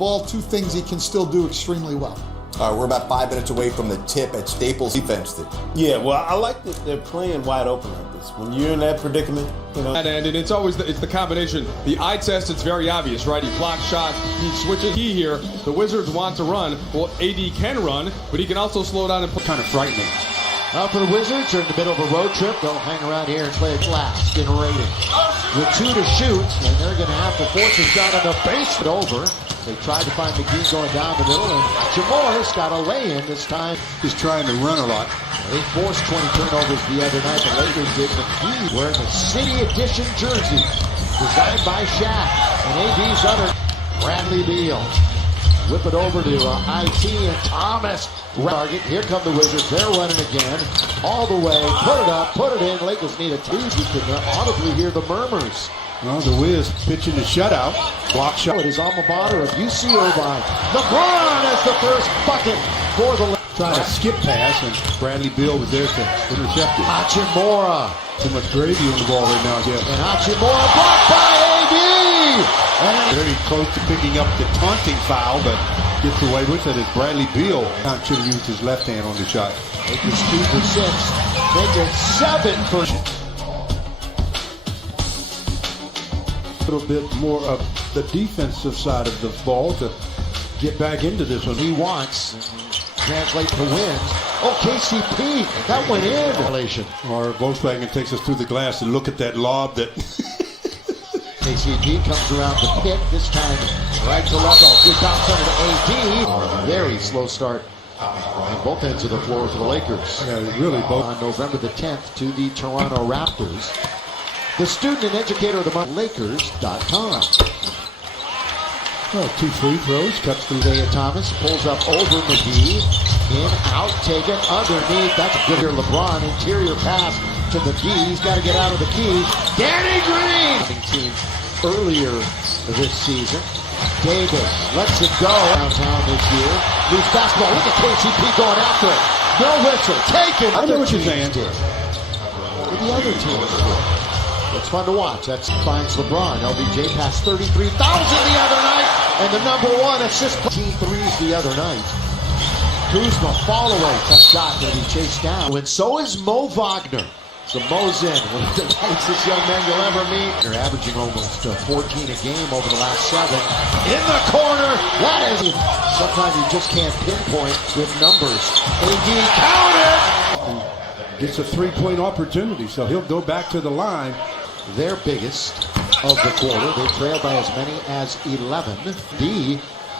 ball, two things he can still do extremely well. We're about 5 minutes away from the tip at Staples defense. Yeah, well, I like that they're playing wide open like this. When you're in that predicament, you know. And it's always it's the combination. The eye test, it's very obvious, right? He blocks shots, he switches. Key here, the Wizards want to run. Well, AD can run, but he can also slow down and play. Kind of frightening. For the Wizards, they're in the middle of a road trip. They'll hang around here and play it last in a rating. With 2 to shoot, and they're going to have to force a shot on the base. Over. They tried to find McGee going down the middle, and Jamoris got a lay-in this time. He's trying to run a lot. They forced 20 turnovers the other night. The Lakers did. McGee wearing the City Edition jersey, designed by Shaq. And AD's other, Bradley Beal. Whip it over to IT and Thomas. Target. Here come the Wizards. They're running again. All the way. Put it up. Put it in. Lakers need a two. You can audibly hear the murmurs. Well, the Wiz pitching the shutout. Block shot. It is alma mater of UC Irvine. LeBron has the first bucket for the Lakers. Trying to skip pass, and Bradley Beal was there to intercept it. Hachimura. Too much gravy on the ball right now, I guess. And Hachimura blocked by AD. And Very close to picking up the taunting foul, but gets away with it as Bradley Beal should have used his left hand on the shot. Lakers 2 for 6. Make it 7 for. A little bit more of the defensive side of the ball to get back into this one. He wants. Translate to win. Oh, KCP. That went in. Or Volkswagen takes us through the glass and look at that lob that. KCP comes around the pit. This time right to left. Oh, good bounce under to AD. Very slow start on both ends of the floor for the Lakers. Yeah, really both. On November the 10th to the Toronto Raptors. The student and educator of the month, Lakers.com. Oh, 2 free throws, cuts through. Isaiah Thomas pulls up over McGee. In, out, taken, underneath. That's a good here. LeBron, interior pass to McGee. He's got to get out of the key. Danny Green! Team earlier this season. Davis lets it go. Downtown this year. Loose basketball. Look at KCP going after it. No whistle. Taken. I know what you're saying. What the other teams did. It's fun to watch. That finds LeBron. LBJ passed 33,000 the other night. And the #1 assist. 15 threes the other night. Kuzma, fall away. Tough shot. Going to be chased down. And so is Mo Wagner. So Mo's in. One of the nicest young men you'll ever meet. They're averaging almost 14 a game over the last 7. In the corner. That is. Sometimes you just can't pinpoint with numbers. AD counter. Gets a 3-point opportunity, so he'll go back to the line. Their biggest of the quarter. They trail by as many as 11. D,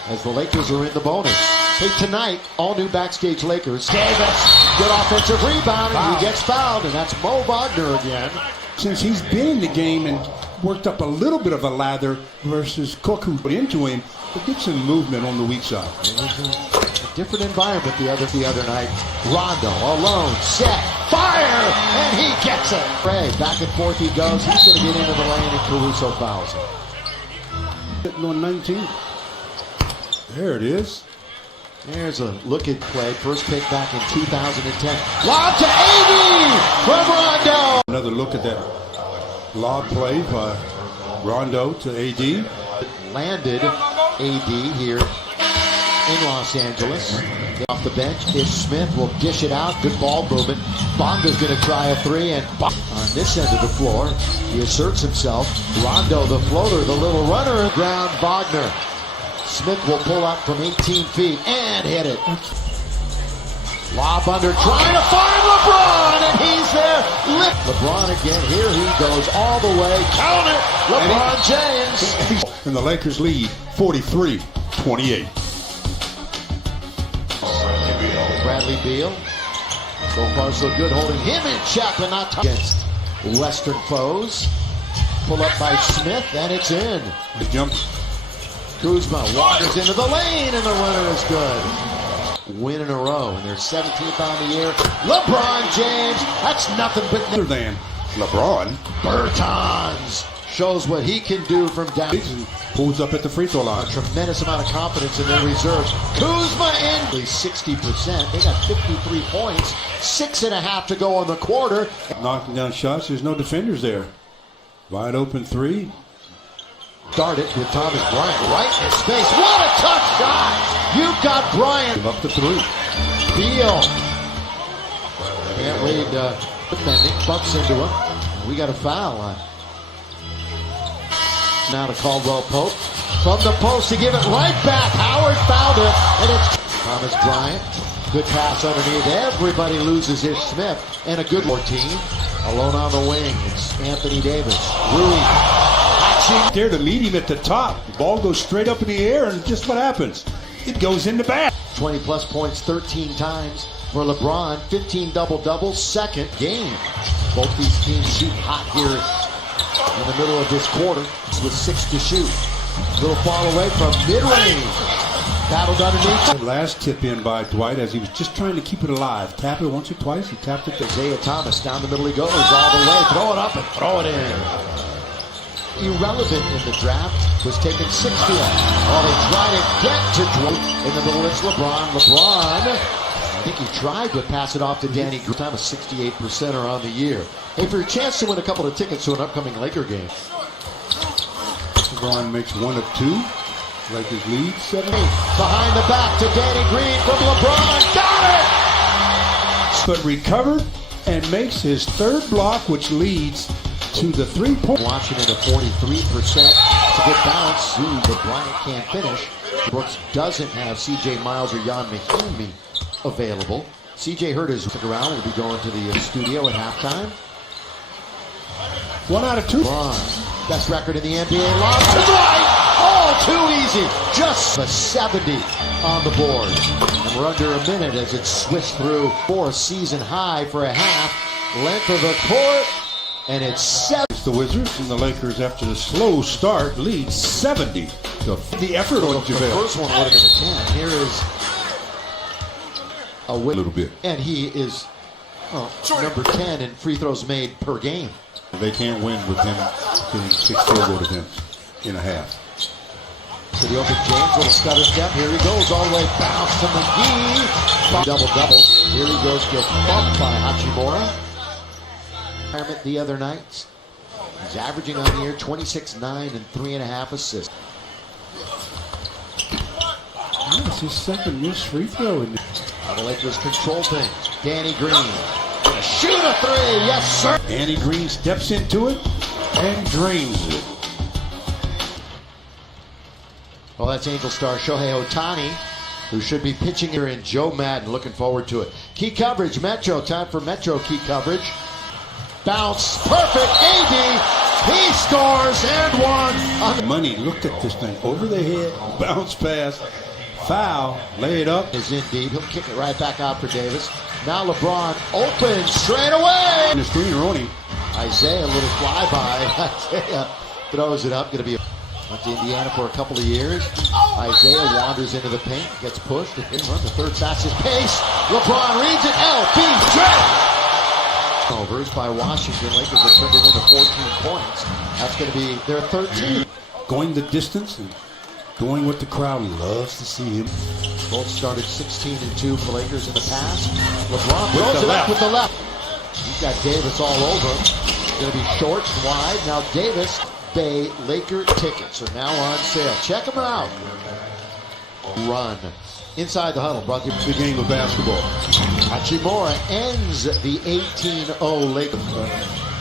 as the Lakers are in the bonus. Hey, tonight, all new Backstage Lakers. Davis, good offensive rebound, and he gets fouled, and that's Mo Wagner again. Since he's been in the game and worked up a little bit of a lather versus Cook, who put into him, but get some movement on the weak side. A different environment the other night. Rondo alone, set, fire, and he gets it. Ray, back and forth he goes. He's going to get into the lane, and Caruso fouls him. Sitting on 19. There it is. There's a look at play. First pick back in 2010. Lob to AD from Rondo. Another look at that lob play by Rondo to AD. Landed AD here in Los Angeles. Off the bench, Ish Smith will dish it out. Good ball movement. Bonga's going to try a 3, and on this end of the floor, he asserts himself. Rondo, the floater, the little runner, ground Wagner. Smith will pull up from 18 feet and hit it. Lob under, trying to find LeBron, and he's there. LeBron again, here he goes all the way. Count it, LeBron James. And the Lakers lead 43-28. Bradley Beal, so far so good, holding him in check, but not against Western foes. Pull up by Smith, and it's in. The jump. Kuzma wanders into the lane, and the runner is good. Win in a row, and they're 17th on the year. LeBron James, that's nothing but Other than LeBron. Bertans shows what he can do from down. Pulls up at the free throw line. A tremendous amount of confidence in their reserves. Kuzma in 60%. They got 53 points. 6.5 to go on the quarter. Knocking down shots. There's no defenders there. Wide open 3. Started with Thomas Bryant right in his face. What a tough shot! You've got Bryant. Up to 3. Beal. Can't Wade defending. Bumps into him. We got a foul line. Now to Caldwell Pope. From the post to give it right back. Howard fouled it. And it's Thomas Bryant. Good pass underneath. Everybody loses Ish Smith. And a good 14. Alone on the wing. It's Anthony Davis. Rui. There to meet him at the top. The ball goes straight up in the air, and just what happens? It goes in the back. 20-plus points 13 times for LeBron. 15 double-doubles. Second game. Both these teams shoot hot here in the middle of this quarter with 6 to shoot. Little fall away from mid-range. Battled underneath. The last tip in by Dwight as he was just trying to keep it alive. Tap it once or twice. He tapped it. Isaiah Thomas down the middle he goes all the way. Throw it up and throw it in. Irrelevant in the draft, was taken 60th. Oh, they tried to get to Dwight. In the middle, it's LeBron. LeBron, I think he tried to pass it off to Danny Green. Time a 68%er on the year. Hey, for a chance to win a couple of tickets to an upcoming Laker game. LeBron makes 1 of 2. Lakers lead 7. Behind the back to Danny Green from LeBron. Got it! But recovered and makes his 3rd block, which leads to the 3-point. Washington at 43%. It's a good bounce. Ooh, but Bryant can't finish. Brooks doesn't have C.J. Miles or Jan Mahimi available. C.J. hurt his stick around. Will be going to the studio at halftime. 1 out of 2. LeBron, best record in the NBA. Lob to Dwight. Oh, too easy. Just a 70 on the board. And we're under a minute as it's swished through for a season high for a half. Length of the court. And it's 7. It's the Wizards and the Lakers, after the slow start, lead 70. The effort on The JaVale. first one would have been a 10. Here is a win. A little bit. And he is number 10 in free throws made per game. They can't win with him doing 6 field goal attempts in a half. To the open James, little stutter step. Here he goes, all the way bounce to McGee. Double-double. Here he goes, gets bumped by Hachimura. The other night. He's averaging on the year 26, 9, and 3.5 assists. It's his 2nd missed free throw. Now the Lakers control things. Danny Green. Gonna shoot a 3. Yes, sir. Danny Green steps into it and drains it. Well, that's Angel star Shohei Ohtani, who should be pitching here in Joe Madden. Looking forward to it. Key coverage, Metro. Time for Metro key coverage. Bounce, perfect, AD, he scores, and 1. Money looked at this thing over the head, bounce pass, foul, lay it up. Is indeed, he'll kick it right back out for Davis. Now LeBron open straight away. And the screener on him. Isaiah, a little flyby. Isaiah throws it up, gonna be went to Indiana for a couple of years. Isaiah wanders into the paint, gets pushed, and runs the 3rd fastest pace. LeBron reads it, LBJ. Overs by Washington. Lakers have turned it into 14 points. That's going to be their 13th. Going the distance and doing what the crowd loves to see him. Both started 16-2 for the Lakers in the past. LeBron throws it up with the left. He's got Davis all over him. It's going to be short and wide. Now Davis Bay Laker tickets are now on sale. Check them out. Run. Inside the huddle, brought you The game of basketball. Hachimura ends the 18-0 Lakers.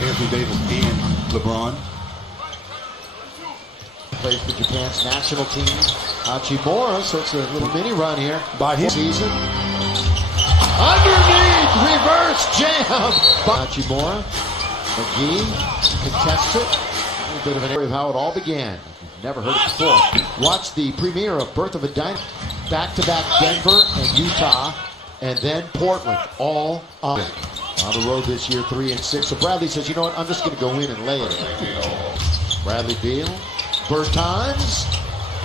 Anthony Davis and LeBron. Plays for Japan's national team. Hachimura, so it's a little mini run here By him. season. Underneath, reverse jam. Hachimura, McGee contests it. A little bit of an area of how it all began. Never heard it before. Watch the premiere of Birth of a Dynasty. Back-to-back Denver and Utah, and then Portland, all on the road this year, 3-6. So Bradley says, you know what, I'm just going to go in and lay it. Bradley Beal, Bertans,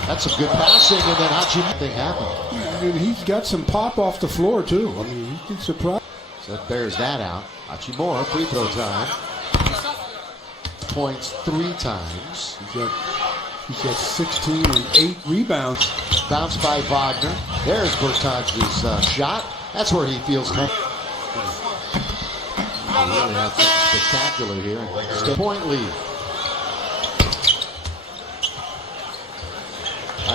that's some good passing, and then Hachimura thing happened. And he's got some pop off the floor, too. I mean, he can surprise. So that bears that out. Hachimura, free throw time. Points 3 times. He's got 16 and 8 rebounds. Bounced by Wagner. There's Bertans' shot. That's where he feels comfortable. Really have something spectacular here. Point lead.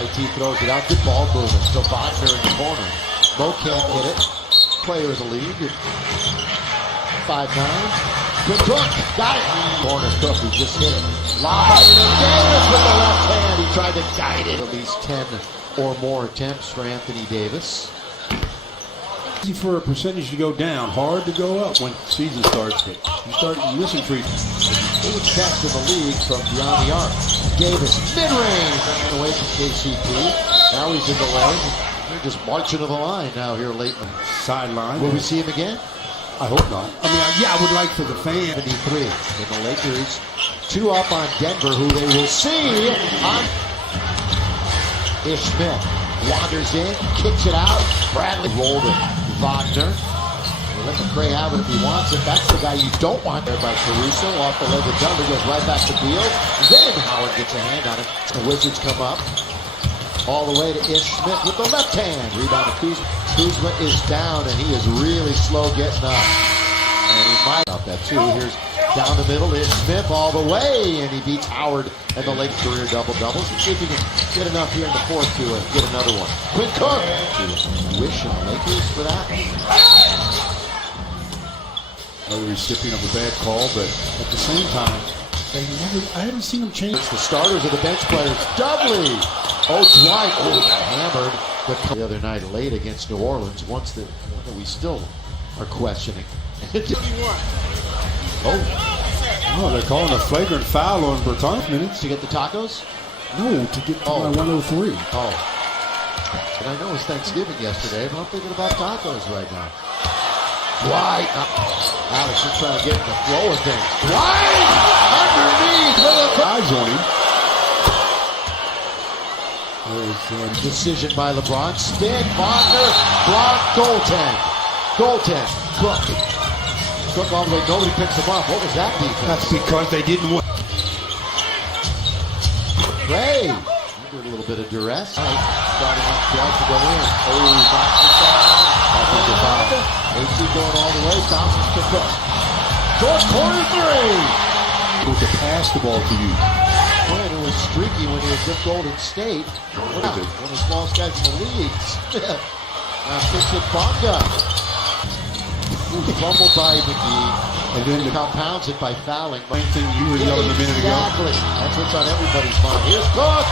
IT throws it out. Good ball movement. Still Wagner in the corner. Mo can't hit it. Player in the league. 5'9". Good Cook. Got it. Corner Cook who just hit it. Lob out to Davis with the left hand. He tried to guide it. At least 10 or more attempts for Anthony Davis. Easy for a percentage to go down, hard to go up when season starts. But you start missing trees. 8th best in the league from beyond the arc. Davis, mid-range, running away from KCP. Now he's in the lane. They're just marching to the line now here late in the Sideline. Will we see him again? I hope not. I mean, yeah, I would like for the fans. 73. And the Lakers 2 up on Denver, who they will see on Ish Smith. Wanders in, kicks it out. Bradley rolled it. Wagner. We'll let McCray have it if he wants it. That's the guy you don't want there by Caruso. Off the leg of Denver, goes right back to Beal. Then Howard gets a hand on it. The Wizards come up. All the way to Ish Smith with the left hand. Rebound to Kuzma. Kuzma is down, and he is really slow getting up. And he might up that too. Here's down the middle. Ish Smith all the way, and he beats Howard and the Lakers career double-doubles. Let's see if he can get enough here in the fourth to get another one. Quinn Cook. Wish on the Lakers for that. A recipient of a bad call, but at the same time, I haven't seen them change. It's the starters of the bench players. Dudley. Oh, Dwight. Oh, got hammered the other night late against New Orleans. One that we still are questioning. Oh, they're calling a flagrant foul on Bertans minutes. To get the tacos? No, to get to my 103. Oh. And I know it was Thanksgiving yesterday, but I'm thinking about tacos right now. Dwight. Alex is trying to get in the flow of things. Dwight! Underneath. Eyes on him. Decision by LeBron. Spin. Wagner. Block. Goaltend. Cook. Cook all the way. Nobody picks him up. What was that defense? That's because they didn't win. Ray. Under a little bit of duress. Starting up twice to go in. Oh, knocks it down. Offensive foul. AC going all the way. Thompson to Cook. Short corner three. To pass the ball to you. Well, it was streaky when he was with Golden State. One of the smallest guys in the league. Smith. Now kicks it Bonga. Fumbled by McGee. And then the compounds it by fouling. same thing you were yelling a minute ago. Exactly. That's what's on everybody's mind. Here's Cook.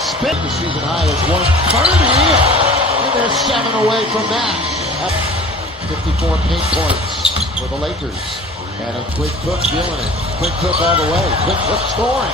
Spin. The season high is 130. And they're 7 away from that. 54 paint points for the Lakers. And a Quinn Cook feeling it. Quinn Cook all the way. Quinn Cook scoring.